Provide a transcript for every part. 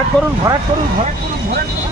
ভরাট করুন, ভরাট করুন, ভরাট করুন, ভরাট করুন।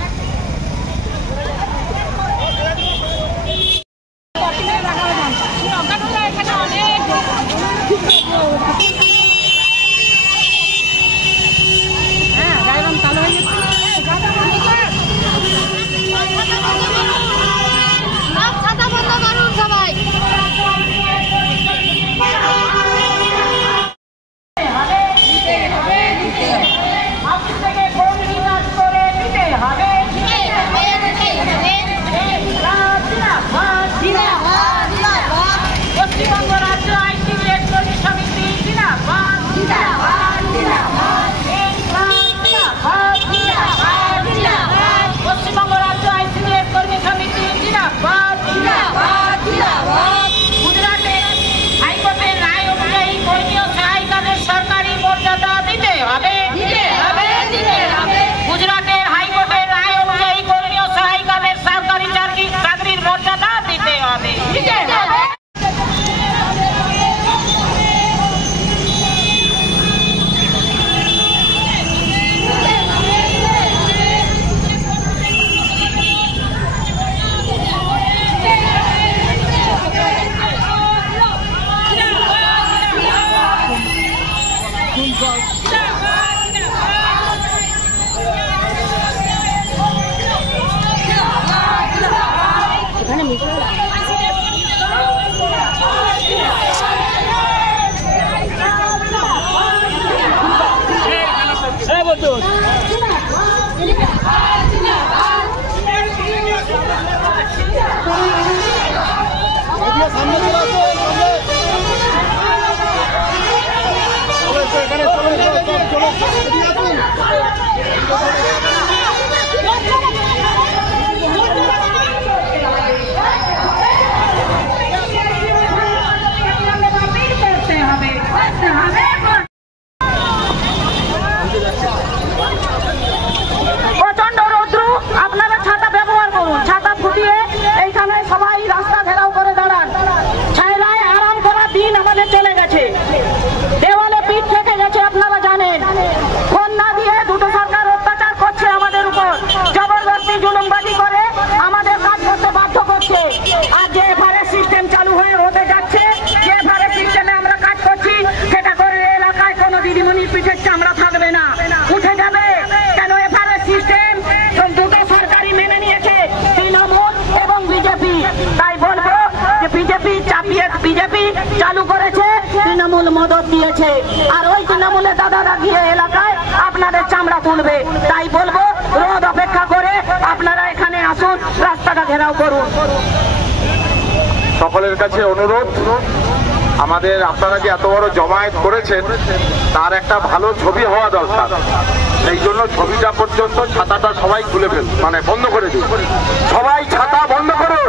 চালু করেছে, তৃণমূল মদত দিয়েছে, আর ওই তৃণমূলের দাদারা গিয়ে এলাকায় আপনাদের চামড়া তুলবে। তাই বলবো রোদ অপেক্ষা করে আপনারা এখানে আসুন, রাস্তাটা ঘেরাও করুন। সকলের কাছে অনুরোধ, আমাদের আপনারা যে এত বড় জমায়েত করেছেন তার একটা ভালো ছবি হওয়া দরকার। সেই জন্য ছবিটা পর্যন্ত ছাতাটা সবাই খুলে ফেলুন, মানে বন্ধ করে দিন। সবাই ছাতা বন্ধ করুন।